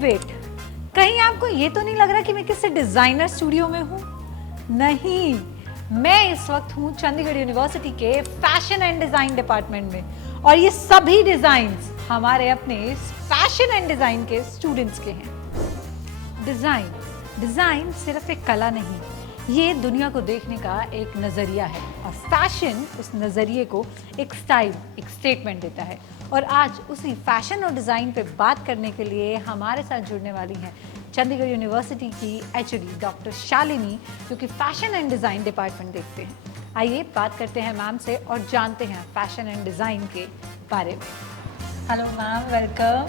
Wait, कहीं आपको ये तो नहीं लग रहा कि मैं किसी डिजाइनर स्टूडियो में हूँ? नहीं, मैं इस वक्त हूँ चंडीगढ़ यूनिवर्सिटी के फैशन एंड डिजाइन डिपार्टमेंट में और ये सभी डिजाइन्स हमारे अपने फैशन एंड डिजाइन के स्टूडेंट्स के हैं। डिजाइन सिर्फ एक कला नहीं, ये दुनिया को देखने का एक नजरिया है और फैशन उस नजरिए को एक स्टाइल, एक स्टेटमेंट देता है। और आज उसी फैशन और डिज़ाइन पे बात करने के लिए हमारे साथ जुड़ने वाली हैं चंडीगढ़ यूनिवर्सिटी की एचओडी डॉक्टर शालिनी, जो कि फैशन एंड डिज़ाइन डिपार्टमेंट देखते हैं। आइए बात करते हैं मैम से और जानते हैं फैशन एंड डिज़ाइन के बारे में। Hello ma'am, welcome.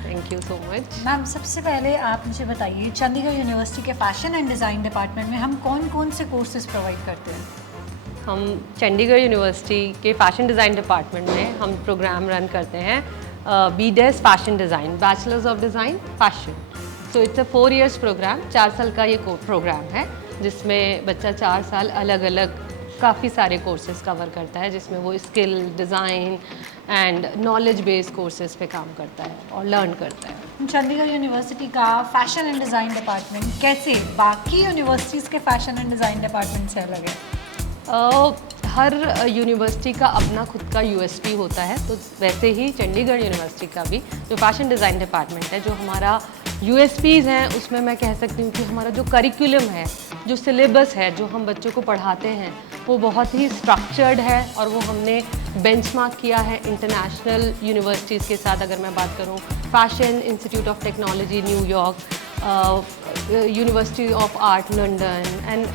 Thank you so much. Ma'am, सबसे पहले आप मुझे बताइए, चंडीगढ़ यूनिवर्सिटी के फैशन एंड डिज़ाइन डिपार्टमेंट में हम कौन कौन से कोर्सेज प्रोवाइड करते हैं? हम चंडीगढ़ यूनिवर्सिटी के फैशन डिज़ाइन डिपार्टमेंट में हम प्रोग्राम रन करते हैं BDES fashion design, bachelors of design fashion. So it's a 4 years program, 4 साल का ये प्रोग्राम है जिसमें बच्चा 4 साल अलग अलग काफ़ी सारे कोर्सेज कवर करता है, जिसमें वो skill, design and knowledge based courses पे काम करता है और लर्न करता है। चंडीगढ़ यूनिवर्सिटी का फैशन एंड डिज़ाइन डिपार्टमेंट कैसे बाकी यूनिवर्सिटीज़ के फैशन एंड डिज़ाइन डिपार्टमेंट से अलग है? हर यूनिवर्सिटी का अपना खुद का USP होता है, तो वैसे ही चंडीगढ़ यूनिवर्सिटी का भी जो फैशन डिज़ाइन डिपार्टमेंट है, जो हमारा USPs हैं, उसमें मैं कह सकती हूँ कि हमारा जो करिकुलम है, जो सिलेबस है, जो हम बच्चों को पढ़ाते हैं, वो बहुत ही स्ट्रक्चर्ड है और वो हमने बेंचमार्क किया है इंटरनेशनल यूनिवर्सिटीज़ के साथ। अगर मैं बात करूँ fashion institute of technology New York, university of art London and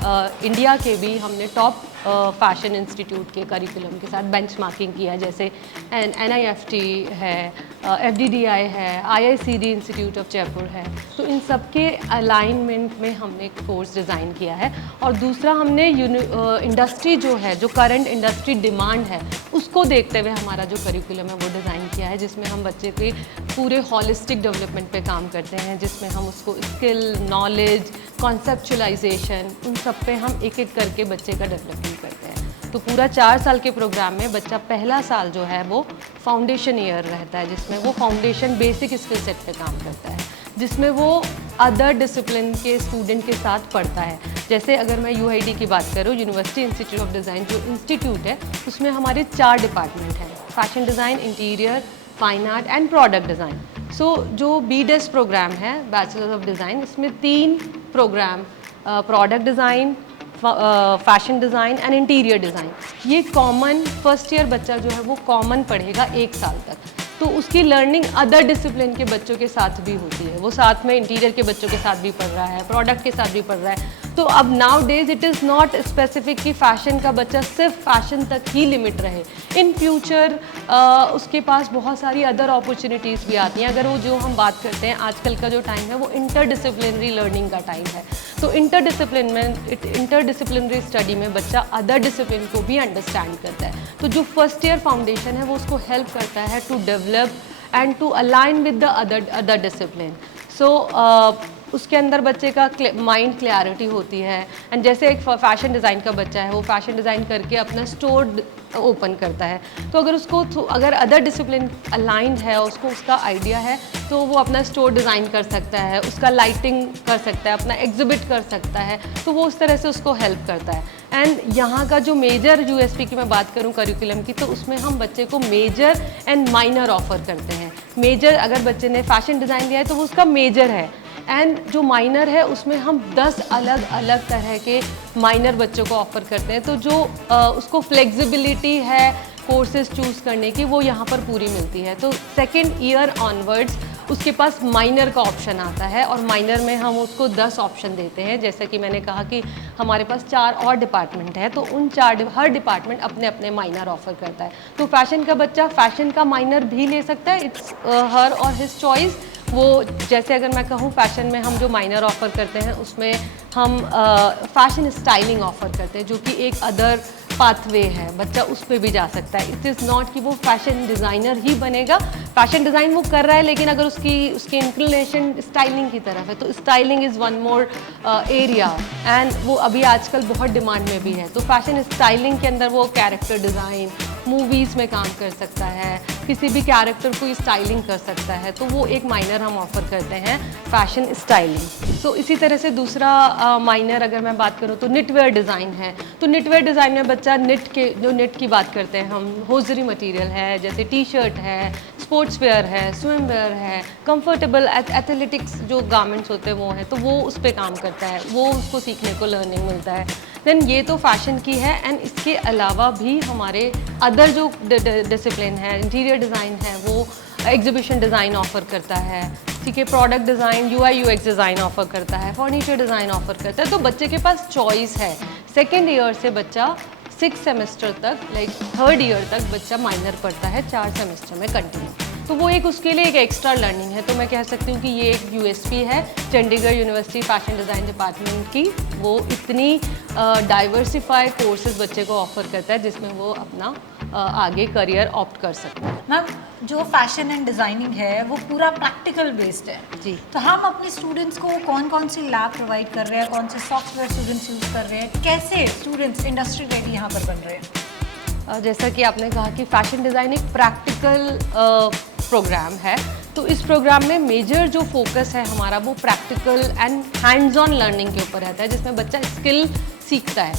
India के भी हमने टॉप फैशन इंस्टीट्यूट के करिकुलम के साथ बेंचमार्किंग किया, जैसे NIFT है, FDDI है, IICD इंस्टीट्यूट ऑफ जयपुर है। तो इन सब के अलाइनमेंट में हमने एक कोर्स डिज़ाइन किया है। और दूसरा, हमने इंडस्ट्री जो है, जो करंट इंडस्ट्री डिमांड है, उसको देखते हुए हमारा जो करिकुलम है वो डिज़ाइन किया है, जिसमें हम बच्चे के पूरे हॉलिस्टिक डेवलपमेंट पे काम करते हैं, जिसमें हम उसको स्किल, नॉलेज, कॉन्सेप्चुलाइजेशन, उन सब पे हम एक एक करके बच्चे का डेवलपमेंट करते हैं। तो पूरा 4 साल के प्रोग्राम में बच्चा पहला साल जो है वो फाउंडेशन ईयर रहता है, जिसमें वो फाउंडेशन बेसिक स्किल सेट पे काम करता है, जिसमें वो अदर डिसिप्लिन के स्टूडेंट के साथ पढ़ता है। जैसे अगर मैं UID की बात करूँ, यूनिवर्सिटी इंस्टीट्यूट ऑफ डिज़ाइन जो इंस्टीट्यूट है, उसमें हमारे 4 डिपार्टमेंट हैं, fashion design, interior, fine art and product design. So जो BDES प्रोग्राम है, बैचलर्स ऑफ डिज़ाइन, इसमें 3 programme, product design, fashion design and interior design, ये कॉमन फर्स्ट ईयर बच्चा जो है वो कॉमन पढ़ेगा 1 साल तक। तो उसकी लर्निंग अदर डिसिप्लिन के बच्चों के साथ भी होती है, वो साथ में इंटीरियर के बच्चों के साथ भी पढ़ रहा है, प्रोडक्ट के साथ भी पढ़ रहा है। तो अब now days it is not specific कि फ़ैशन का बच्चा सिर्फ फैशन तक ही लिमिट रहे। इन फ्यूचर उसके पास बहुत सारी अदर अपॉर्चुनिटीज़ भी आती हैं। अगर वो जो हम बात करते हैं, आजकल का जो टाइम है वो इंटरडिसिप्लिनरी लर्निंग का टाइम है। तो इंटरडिसिप्लिनरी स्टडी में बच्चा अदर डिसिप्लिन को भी अंडरस्टैंड करता है। तो जो फर्स्ट ईयर फाउंडेशन है वो उसको हेल्प करता है to develop and to align with the other discipline. So उसके अंदर बच्चे का माइंड क्लैरिटी होती है। एंड जैसे एक फैशन डिज़ाइन का बच्चा है, वो फैशन डिज़ाइन करके अपना स्टोर ओपन करता है, तो अगर अदर डिसिप्लिन अलाइंड है, उसको उसका आइडिया है, तो वो अपना स्टोर डिज़ाइन कर सकता है, उसका लाइटिंग कर सकता है, अपना एग्जिबिट कर सकता है, तो वो उस तरह से उसको हेल्प करता है। एंड यहाँ का जो मेजर USP की मैं बात करूँ करिकुलम की, तो उसमें हम बच्चे को मेजर एंड माइनर ऑफर करते हैं। मेजर अगर बच्चे ने फैशन डिज़ाइन लिया है तो वो उसका मेजर है, एंड जो माइनर है उसमें हम 10 अलग अलग तरह के माइनर बच्चों को ऑफ़र करते हैं। तो जो उसको फ्लेक्सिबिलिटी है कोर्सेज चूज़ करने की, वो यहाँ पर पूरी मिलती है। तो 2nd ईयर ऑनवर्ड्स उसके पास माइनर का ऑप्शन आता है और माइनर में हम उसको 10 ऑप्शन देते हैं। जैसा कि मैंने कहा कि हमारे पास 4 और डिपार्टमेंट है, तो उन 4 हर डिपार्टमेंट अपने अपने माइनर ऑफ़र करता है। तो फैशन का बच्चा फैशन का माइनर भी ले सकता है, इट्स हर और हिज चॉइस। वो जैसे अगर मैं कहूँ फैशन में हम जो माइनर ऑफ़र करते हैं उसमें हम फैशन स्टाइलिंग ऑफ़र करते हैं, जो कि एक अदर पाथवे है, बच्चा उस पर भी जा सकता है। इट इज़ नॉट कि वो फैशन डिज़ाइनर ही बनेगा, फैशन डिज़ाइन वो कर रहा है, लेकिन अगर उसकी इंक्लिनेशन स्टाइलिंग की तरफ है, तो styling is one more area, and वो अभी आजकल बहुत डिमांड में भी है। तो फैशन स्टाइलिंग के अंदर वो कैरेक्टर डिज़ाइन, मूवीज़ में काम कर सकता है, किसी भी कैरेक्टर को स्टाइलिंग कर सकता है, तो वो एक माइनर हम ऑफ़र करते हैं फैशन स्टाइलिंग। तो इसी तरह से दूसरा माइनर अगर मैं बात करूँ तो निटवेयर डिज़ाइन है। तो निटवेयर डिज़ाइन में बच्चा निट की बात करते हैं हम, होजरी मटेरियल है, जैसे टी शर्ट है, स्पोर्ट्स वेयर है, स्विम वेयर है, कंफर्टेबल एथलेटिक्स जो गारमेंट्स होते हैं वो हैं, तो वो उस पर काम करता है, वो उसको सीखने को लर्निंग मिलता है। देन ये तो फैशन की है। एंड इसके अलावा भी हमारे अदर जो डिसिप्लिन है, इंटीरियर डिज़ाइन है, वो एग्जीबिशन डिज़ाइन ऑफ़र करता है, ठीक है, product design, UI UX design offer करता है, फर्नीचर डिज़ाइन ऑफ़र करता है। तो बच्चे के पास चॉइस है। सेकेंड ईयर से बच्चा 6 सेमेस्टर तक, लाइक थर्ड ईयर तक बच्चा माइनर पढ़ता है 4 सेमेस्टर में कंटिन्यू। तो वो एक उसके लिए एक एक्स्ट्रा लर्निंग है। तो मैं कह सकती हूँ कि ये एक USP है Chandigarh university fashion design department की। वो इतनी डाइवर्सिफाइड कोर्सेज बच्चे को ऑफ़र करता है जिसमें वो अपना आगे करियर ऑप्ट कर सकते हैं। मैम, जो फैशन एंड डिज़ाइनिंग है वो पूरा प्रैक्टिकल बेस्ड है जी। तो हम अपने स्टूडेंट्स को कौन कौन सी लैब प्रोवाइड कर रहे हैं, कौन से सॉफ्टवेयर स्टूडेंट्स यूज़ कर रहे हैं, कैसे स्टूडेंट्स इंडस्ट्री रेडी यहाँ पर बन रहे हैं? जैसा कि आपने कहा कि फैशन डिज़ाइन एक प्रैक्टिकल प्रोग्राम है, तो इस प्रोग्राम में मेजर जो फोकस है हमारा वो practical and hands on learning के ऊपर रहता है, जिसमें बच्चा स्किल सीखता है।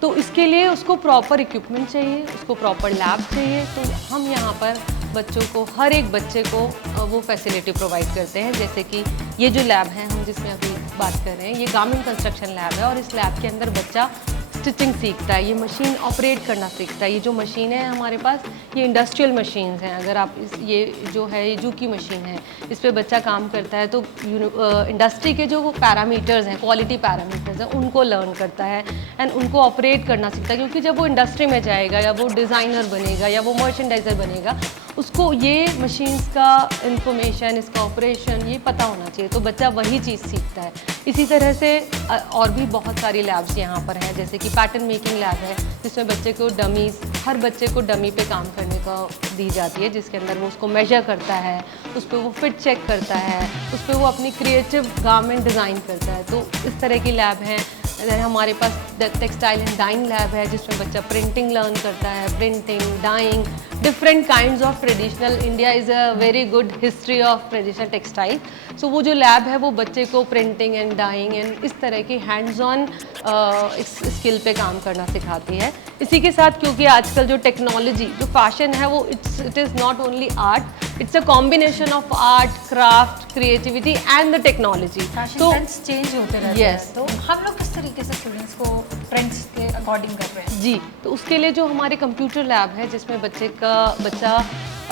तो इसके लिए उसको प्रॉपर इक्विपमेंट चाहिए, उसको प्रॉपर लैब चाहिए। तो हम यहाँ पर बच्चों को, हर एक बच्चे को वो फैसिलिटी प्रोवाइड करते हैं। जैसे कि ये जो लैब है हम जिसमें अभी बात कर रहे हैं, ये गारमेंट कंस्ट्रक्शन लैब है और इस लैब के अंदर बच्चा स्टिचिंग सीखता है, ये मशीन ऑपरेट करना सीखता है। ये जो मशीनें हैं हमारे पास, ये इंडस्ट्रियल मशीन्स हैं। अगर आप ये जो है ये जूकी मशीन है, इस पे बच्चा काम करता है तो इंडस्ट्री के जो पैरामीटर्स हैं, क्वालिटी पैरामीटर्स हैं, उनको लर्न करता है एंड उनको ऑपरेट करना सीखता है। क्योंकि जब वो इंडस्ट्री में जाएगा या वो डिज़ाइनर बनेगा या वो मर्चेंडाइजर बनेगा, उसको ये मशीन्स का इंफॉर्मेशन, इसका ऑपरेशन ये पता होना चाहिए, तो बच्चा वही चीज़ सीखता है। इसी तरह से और भी बहुत सारी लैब्स यहाँ पर हैं, जैसे कि पैटर्न मेकिंग लैब है जिसमें बच्चे को डमीज़, हर बच्चे को डमी पे काम करने का दी जाती है, जिसके अंदर वो उसको मेजर करता है, उस पर वो फिट चेक करता है, उस पर वो अपनी क्रिएटिव गारमेंट डिज़ाइन करता है। तो इस तरह की लैब हैं। हमारे पास टेक्सटाइल एंड डाइंग लैब है जिसमें बच्चा प्रिंटिंग लर्न करता है, printing, dyeing, different kinds of traditional. India is a very good history of traditional textile. So वो जो लैब है वो बच्चे को प्रिंटिंग एंड डाइंग एंड इस तरह की हैंड्स ऑन स्किल पे काम करना सिखाती है। इसी के साथ क्योंकि आजकल जो टेक्नोलॉजी, जो फैशन है वो it is not only art, it's a combination of art, craft, creativity and the technology. तो ट्रेंड्स चेंज होते रहते हैं, Yes. तो हम लोग किस तरीके से स्टूडेंट्स को ट्रेंड्स के अकॉर्डिंग कर रहे हैं? जी, तो उसके लिए जो हमारे कंप्यूटर लैब है जिसमें बच्चा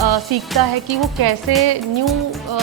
सीखता है कि वो कैसे न्यू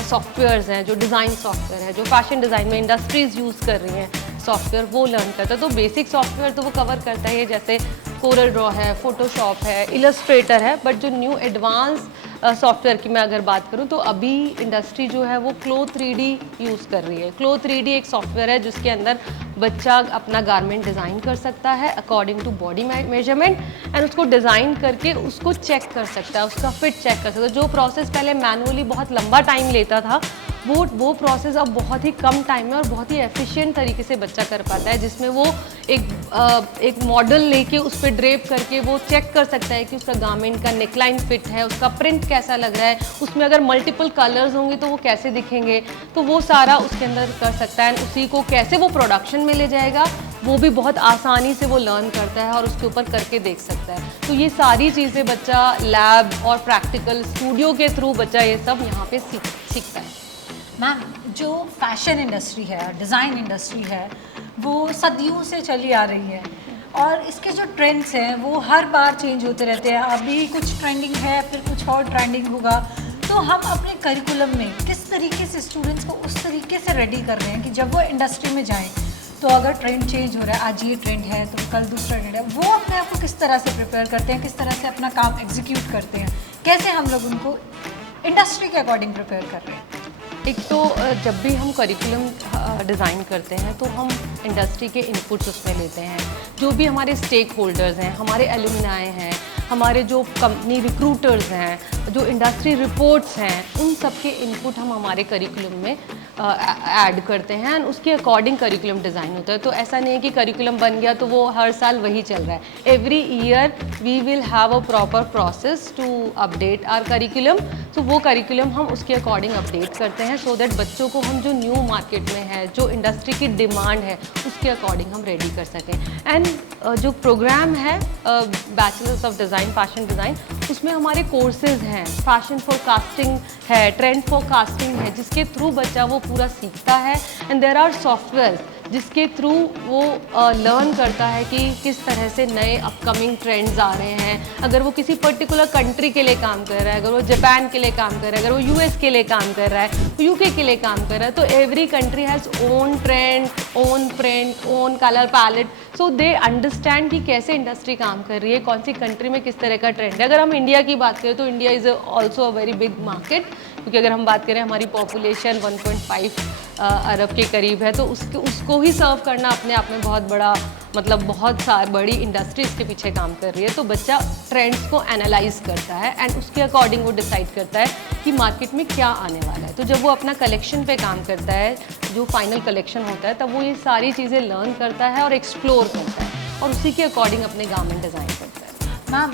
सॉफ्टवेयर्स हैं, जो डिज़ाइन सॉफ्टवेयर है, जो फैशन डिज़ाइन में इंडस्ट्रीज़ यूज़ कर रही हैं सॉफ्टवेयर, वो लर्न करता है। तो बेसिक सॉफ्टवेयर तो वो कवर करता है, जैसे कोरल ड्रॉ है, फोटोशॉप है, इलस्ट्रेटर है। बट जो न्यू एडवांस सॉफ्टवेयर की मैं अगर बात करूं तो अभी इंडस्ट्री जो है वो क्लो 3D यूज़ कर रही है। क्लो 3D एक सॉफ्टवेयर है जिसके अंदर बच्चा अपना गारमेंट डिज़ाइन कर सकता है according to body measurement and उसको डिज़ाइन करके उसको चेक कर सकता है, उसका फिट चेक कर सकता है। जो प्रोसेस पहले मैनुअली बहुत लंबा टाइम लेता था, वो प्रोसेस अब बहुत ही कम टाइम में और बहुत ही एफिशिएंट तरीके से बच्चा कर पाता है, जिसमें वो एक मॉडल लेके उस पर ड्रेप करके वो चेक कर सकता है कि उसका गारमेंट का नेकलाइन फिट है, उसका प्रिंट कैसा लग रहा है, उसमें अगर मल्टीपल कलर्स होंगे तो वो कैसे दिखेंगे, तो वो सारा उसके अंदर कर सकता है। उसी को कैसे वो प्रोडक्शन में ले जाएगा वो भी बहुत आसानी से वो लर्न करता है और उसके ऊपर करके देख सकता है। तो ये सारी चीज़ें बच्चा लैब और प्रैक्टिकल स्टूडियो के थ्रू बच्चा ये सब यहाँ पे सीखता है। मैम, जो फैशन इंडस्ट्री है, डिज़ाइन इंडस्ट्री है, वो सदियों से चली आ रही है और इसके जो ट्रेंड्स हैं वो हर बार चेंज होते रहते हैं। अभी कुछ ट्रेंडिंग है, फिर कुछ और ट्रेंडिंग होगा। तो हम अपने करिकुलम में किस तरीके से स्टूडेंट्स को उस तरीके से रेडी कर रहे हैं कि जब वो इंडस्ट्री में जाएं तो अगर ट्रेंड चेंज हो रहा है, आज ये ट्रेंड है तो कल दूसरा ट्रेंड है, वो अपने आप को किस तरह से प्रिपेयर करते हैं, किस तरह से अपना काम एग्जीक्यूट करते हैं, कैसे हम लोग उनको इंडस्ट्री के अकॉर्डिंग प्रिपेयर कर रहे हैं? एक तो जब भी हम करिकुलम डिज़ाइन करते हैं तो हम इंडस्ट्री के इनपुट्स उसमें लेते हैं। जो भी हमारे स्टेक होल्डर्स हैं, हमारे एलुमनाई हैं, हमारे जो कंपनी रिक्रूटर्स हैं, जो इंडस्ट्री रिपोर्ट्स हैं, उन सब के इनपुट हम हमारे करिकुलम में ऐड करते हैं एंड उसके अकॉर्डिंग करिकुलम डिज़ाइन होता है। तो ऐसा नहीं है कि करिकुलम बन गया तो वो हर साल वही चल रहा है। Every year we will have a proper process to update our curriculum. तो वो करिकुलम हम उसके अकॉर्डिंग अपडेट करते हैं सो दैट बच्चों को हम जो न्यू मार्केट में है, जो इंडस्ट्री की डिमांड है, उसके अकॉर्डिंग हम रेडी कर सकें। एंड जो प्रोग्राम है bachelors of design fashion design, उसमें हमारे कोर्सेज हैं, फैशन फोरकास्टिंग है, ट्रेंड फोरकास्टिंग है, जिसके थ्रू बच्चा वो पूरा सीखता है। एंड देयर आर सॉफ्टवेयर जिसके थ्रू वो लर्न करता है कि किस तरह से नए अपकमिंग ट्रेंड्स आ रहे हैं। अगर वो किसी पर्टिकुलर कंट्री के लिए काम कर रहा है, अगर वो जापान के लिए काम कर रहा है, अगर वो यूएस के लिए काम कर रहा है, यूके के लिए काम कर रहा है, तो every country has own trend, own print, own colour palette. So they understand कि कैसे इंडस्ट्री काम कर रही है, कौन सी कंट्री में किस तरह का ट्रेंड है। अगर हम इंडिया की बात करें तो India is also a very big market, क्योंकि अगर हम बात करें हमारी पॉपुलेशन 1.5 अरब के करीब है, तो उसको ही सर्व करना अपने आप में बहुत बड़ा, मतलब बहुत बड़ी इंडस्ट्री इसके पीछे काम कर रही है। तो बच्चा ट्रेंड्स को एनालाइज करता है एंड उसके अकॉर्डिंग वो डिसाइड करता है कि मार्केट में क्या आने वाला है। तो जब वो अपना कलेक्शन पे काम करता है, जो फाइनल कलेक्शन होता है, तब वो ये सारी चीज़ें लर्न करता है और एक्सप्लोर करता है और उसी के अकॉर्डिंग अपने गारमेंट डिज़ाइन करता है। मैम,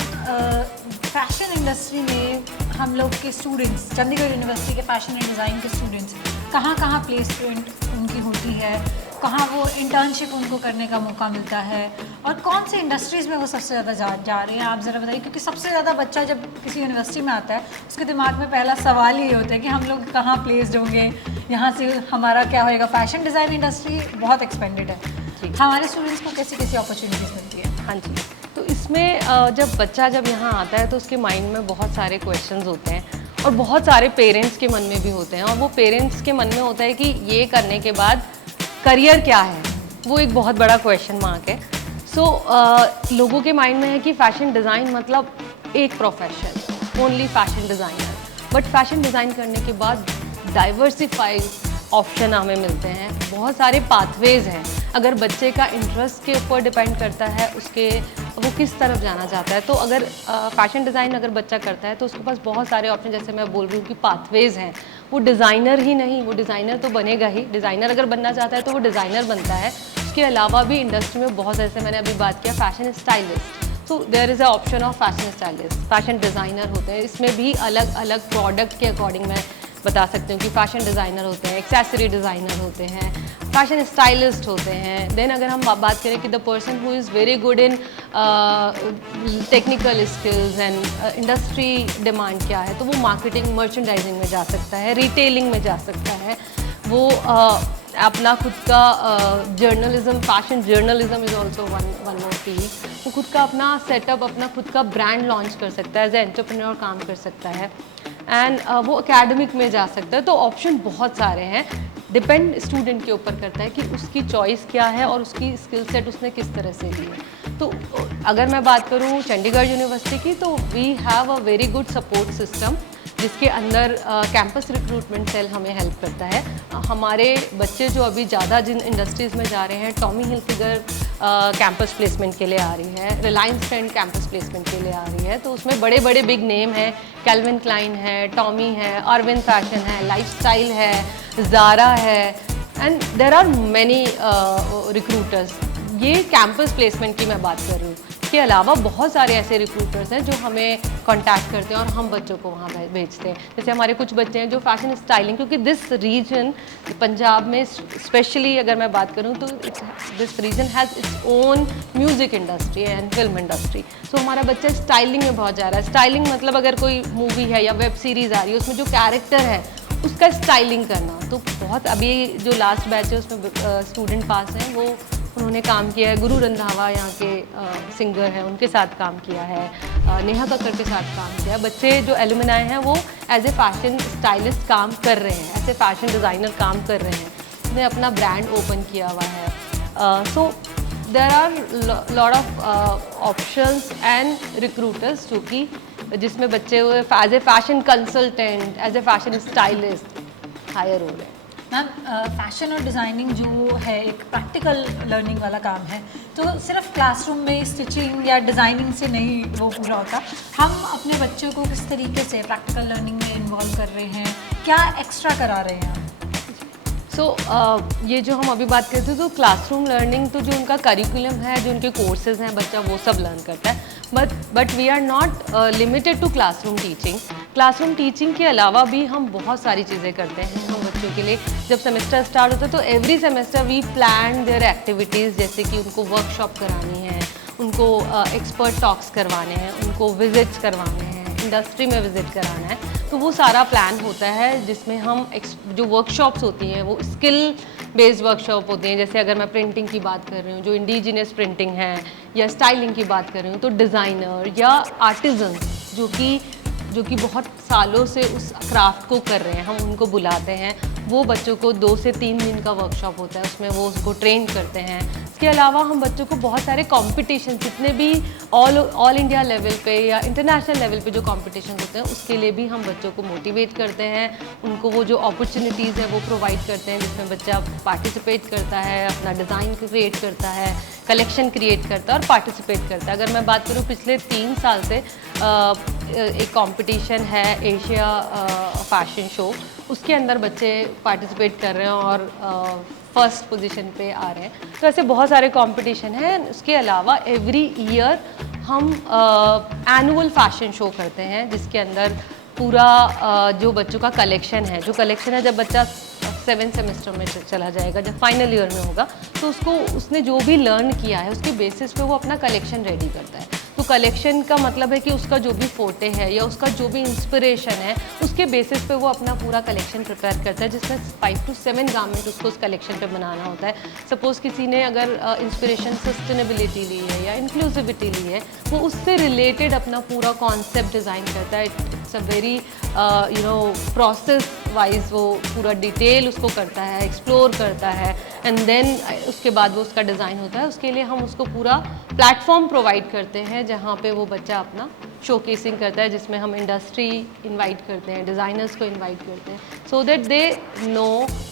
फैशन इंडस्ट्री में हम लोग के स्टूडेंट्स, चंडीगढ़ यूनिवर्सिटी के फैशन एंड डिज़ाइन के स्टूडेंट्स कहाँ कहाँ प्लेसमेंट उनकी होती है, कहाँ वो इंटर्नशिप उनको करने का मौका मिलता है और कौन से इंडस्ट्रीज़ में वो सबसे ज़्यादा जा रहे हैं, आप ज़रा बताइए। क्योंकि सबसे ज़्यादा बच्चा जब किसी यूनिवर्सिटी में आता है उसके दिमाग में पहला सवाल ही होता है कि हम लोग कहाँ प्लेस्ड होंगे, यहाँ से हमारा क्या होएगा। फैशन डिज़ाइन इंडस्ट्री बहुत एक्सपेंडेड है, हमारे स्टूडेंट्स को कैसी कैसी अपॉर्चुनिटीज़ मिलती है? हाँ जी, तो इसमें जब बच्चा यहाँ आता है तो उसके माइंड में बहुत सारे क्वेश्चंस होते हैं और बहुत सारे पेरेंट्स के मन में भी होते हैं। और वो पेरेंट्स के मन में होता है कि ये करने के बाद करियर क्या है, वो एक बहुत बड़ा क्वेश्चन मार्क है। सो लोगों के माइंड में है कि फ़ैशन डिज़ाइन मतलब एक profession, only fashion designer. But fashion design करने के बाद डाइवर्सिफाइड ऑप्शन हमें मिलते हैं, बहुत सारे पाथवेज हैं। अगर बच्चे का इंटरेस्ट के ऊपर डिपेंड करता है उसके वो किस तरफ जाना चाहता है। तो अगर फैशन डिज़ाइन अगर बच्चा करता है तो उसके पास बहुत सारे ऑप्शन, जैसे मैं बोल रही हूँ कि पाथवेज हैं। वो डिज़ाइनर ही नहीं, वो डिज़ाइनर तो बनेगा ही, डिज़ाइनर अगर बनना चाहता है तो वो डिज़ाइनर बनता है। उसके अलावा भी इंडस्ट्री में बहुत, जैसे मैंने अभी बात किया, fashion stylist. So there is a option of fashion stylist, fashion designer होते हैं। इसमें भी अलग अलग प्रोडक्ट के अकॉर्डिंग मैं बता सकती हूँ कि फ़ैशन डिज़ाइनर होते हैं, एक्सेसरी डिज़ाइनर होते हैं, फैशन स्टाइलिस्ट होते हैं। देन अगर हम बात करें कि the person who is very good in technical skills and industry demand क्या है, तो वो मार्केटिंग, मर्चेंडाइजिंग में जा सकता है, रिटेलिंग में जा सकता है। वो अपना खुद का journalism, fashion journalism is also one more field. वो खुद का अपना सेटअप, अपना खुद का ब्रांड लॉन्च कर सकता है, एज ए एंटरप्रेन्योर काम कर सकता है। एंड वो एकेडमिक में जा सकता है। तो ऑप्शन बहुत सारे हैं, डिपेंड स्टूडेंट के ऊपर करता है कि उसकी चॉइस क्या है और उसकी स्किल सेट उसने किस तरह से ली है। तो अगर मैं बात करूँ चंडीगढ़ यूनिवर्सिटी की, तो we have a very good support system, जिसके अंदर कैंपस रिक्रूटमेंट सेल हमें हेल्प करता है। हमारे बच्चे जो अभी ज़्यादा जिन इंडस्ट्रीज़ में जा रहे हैं, टॉमी हिलफिगर कैंपस प्लेसमेंट के लिए आ रही है, रिलायंस ट्रेंड कैंपस प्लेसमेंट के लिए आ रही है। तो उसमें बड़े बड़े बिग नेम हैं, कैल्विन क्लाइन है, टॉमी है, अरविंद फैशन है, लाइफस्टाइल है, ज़ारा है, and there are many recruiters. ये कैंपस प्लेसमेंट की मैं बात कर रही हूँ। इसके अलावा बहुत सारे ऐसे रिक्रूटर्स हैं जो हमें कांटेक्ट करते हैं और हम बच्चों को वहाँ भेजते हैं। जैसे हमारे कुछ बच्चे हैं जो फैशन स्टाइलिंग, क्योंकि दिस रीजन पंजाब में स्पेशली अगर मैं बात करूँ तो this region has its own music industry and film industry. So हमारा बच्चा स्टाइलिंग में बहुत जा रहा है। स्टाइलिंग मतलब अगर कोई मूवी है या वेब सीरीज़ आ रही है, उसमें जो कैरेक्टर है उसका स्टाइलिंग करना। तो बहुत, अभी जो लास्ट बैच है उसमें स्टूडेंट पास हैं, वो उन्होंने काम किया है, गुरु रंधावा यहाँ के सिंगर हैं, उनके साथ काम किया है, नेहा कक्कर के साथ काम किया है। बच्चे जो एलुमनाई हैं वो एज ए फैशन स्टाइलिस्ट काम कर रहे हैं, एज ए फैशन डिज़ाइनर काम कर रहे हैं, उन्हें अपना ब्रांड ओपन किया हुआ है। So there are lot of options and recruiters जो कि जिसमें बच्चे as a fashion consultant, as a fashion stylist hire हो रहे हैं। मैम फैशन और डिज़ाइनिंग जो है एक प्रैक्टिकल लर्निंग वाला काम है, तो सिर्फ क्लासरूम में स्टिचिंग या डिज़ाइनिंग से नहीं वो पूरा होता। हम अपने बच्चों को किस तरीके से प्रैक्टिकल लर्निंग में इन्वॉल्व कर रहे हैं, क्या एक्स्ट्रा करा रहे हैं? सो ये जो हम अभी बात करते हैं तो क्लासरूम लर्निंग तो जो उनका करिकुलम है, जो उनके कोर्सेज हैं, बच्चा वो सब लर्न करता है। But we are not limited to classroom teaching. Classroom teaching के अलावा भी हम बहुत सारी चीज़ें करते हैं हम बच्चों के लिए। जब सेमेस्टर स्टार्ट होता है तो every semester we plan their activities, जैसे कि उनको वर्कशॉप करानी है, उनको एक्सपर्ट टॉक्स करवाने हैं, उनको विजिट्स करवाने हैं, इंडस्ट्री में विजिट कराना है। तो वो सारा प्लान होता है जिसमें हम जो वर्कशॉप्स होती हैं वो स्किल बेस्ड वर्कशॉप होती हैं। जैसे अगर मैं प्रिंटिंग की बात कर रही हूँ, जो इंडिजिनियस प्रिंटिंग है, या स्टाइलिंग की बात कर रही हूँ, तो डिज़ाइनर या आर्टिजन जो कि बहुत सालों से उस क्राफ्ट को कर रहे हैं, हम उनको बुलाते हैं। वो बच्चों को 2 से 3 दिन का वर्कशॉप होता है, उसमें वो उसको ट्रेन करते हैं। इसके अलावा हम बच्चों को बहुत सारे कॉम्पिटिशन, जितने भी ऑल इंडिया लेवल पे या इंटरनेशनल लेवल पे जो कॉम्पिटिशन होते हैं, उसके लिए भी हम बच्चों को मोटिवेट करते हैं। उनको वो जो अपॉर्चुनिटीज़ है वो प्रोवाइड करते हैं, जिसमें बच्चा पार्टिसिपेट करता है, अपना डिज़ाइन क्रिएट करता है, कलेक्शन क्रिएट करता है और पार्टिसिपेट करता है। अगर मैं बात करूँ पिछले 3 साल से एक कंपटीशन है एशिया फैशन शो, उसके अंदर बच्चे पार्टिसिपेट कर रहे हैं और फर्स्ट पोजीशन पे आ रहे हैं। तो ऐसे बहुत सारे कंपटीशन हैं। उसके अलावा एवरी ईयर हम एनुअल फैशन शो करते हैं, जिसके अंदर पूरा जो बच्चों का कलेक्शन है, जब बच्चा 7th सेमेस्टर में चला जाएगा, जब फाइनल ईयर में होगा, तो उसने जो भी लर्न किया है उसके बेसिस पे वो अपना कलेक्शन रेडी करता है। तो कलेक्शन का मतलब है कि उसका जो भी फोटे है या उसका जो भी इंस्पिरेशन है, उसके बेसिस पे वो अपना पूरा कलेक्शन प्रिपेयर करता है, जिसमें 5 to 7 गारमेंट उसको उस कलेक्शन पे बनाना होता है। सपोज़ किसी ने अगर इंस्पिरेशन सस्टेनेबिलिटी ली है या इंक्लूसिविटी ली है, वो उससे रिलेटेड अपना पूरा कॉन्सेप्ट डिज़ाइन करता है। It's a very process wise वो पूरा डिटेल उसको करता है, एक्सप्लोर करता है, एंड देन उसके बाद वो उसका डिज़ाइन होता है। उसके लिए हम उसको पूरा प्लेटफॉर्म प्रोवाइड करते हैं, जहाँ पे वो बच्चा अपना शोकेसिंग करता है, जिसमें हम इंडस्ट्री इनवाइट करते हैं, डिज़ाइनर्स को इनवाइट करते हैं, so that they know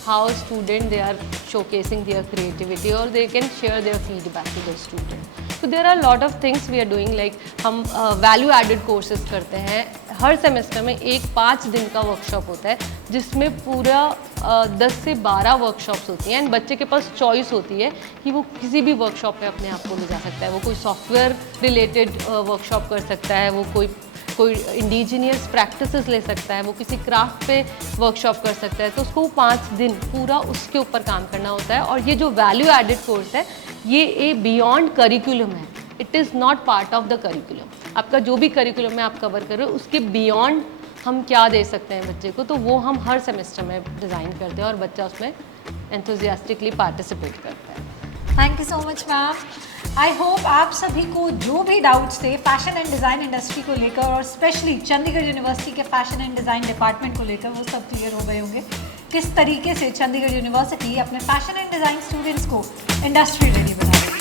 how student they are showcasing their creativity और they can share their feedback to the student. तो there are lot of things we are doing, like हम value added courses करते हैं। हर semester में एक 5 दिन का workshop होता है, जिसमें पूरा 10 से 12 वर्कशॉप्स होती हैं, एंड बच्चे के पास चॉइस होती है कि वो किसी भी वर्कशॉप पे अपने आप को ले जा सकता है। वो कोई सॉफ्टवेयर रिलेटेड वर्कशॉप कर सकता है, वो कोई इंडिजिनियस प्रैक्टिसेस ले सकता है, वो किसी क्राफ्ट पे वर्कशॉप कर सकता है। तो उसको 5 दिन पूरा उसके ऊपर काम करना होता है। और ये जो वैल्यू एडेड कोर्स है, ये ए बियॉन्ड करिकुलम है, it is not part of the curriculum. आपका जो भी करिकुलम में आप कवर कर रहे हो, उसके बियॉन्ड हम क्या दे सकते हैं बच्चे को, तो वो हम हर सेमेस्टर में डिज़ाइन करते हैं और बच्चा उसमें एंथुजियास्टिकली पार्टिसिपेट करता है। Thank you so much ma'am. I hope आप सभी को जो भी डाउट्स थे फैशन एंड डिज़ाइन इंडस्ट्री को लेकर और स्पेशली चंडीगढ़ यूनिवर्सिटी के फैशन एंड डिज़ाइन डिपार्टमेंट को लेकर, वो सब क्लियर हो गए होंगे। किस तरीके से चंडीगढ़ यूनिवर्सिटी अपने फैशन एंड डिज़ाइन स्टूडेंट्स को इंडस्ट्री रेडी बना रही है।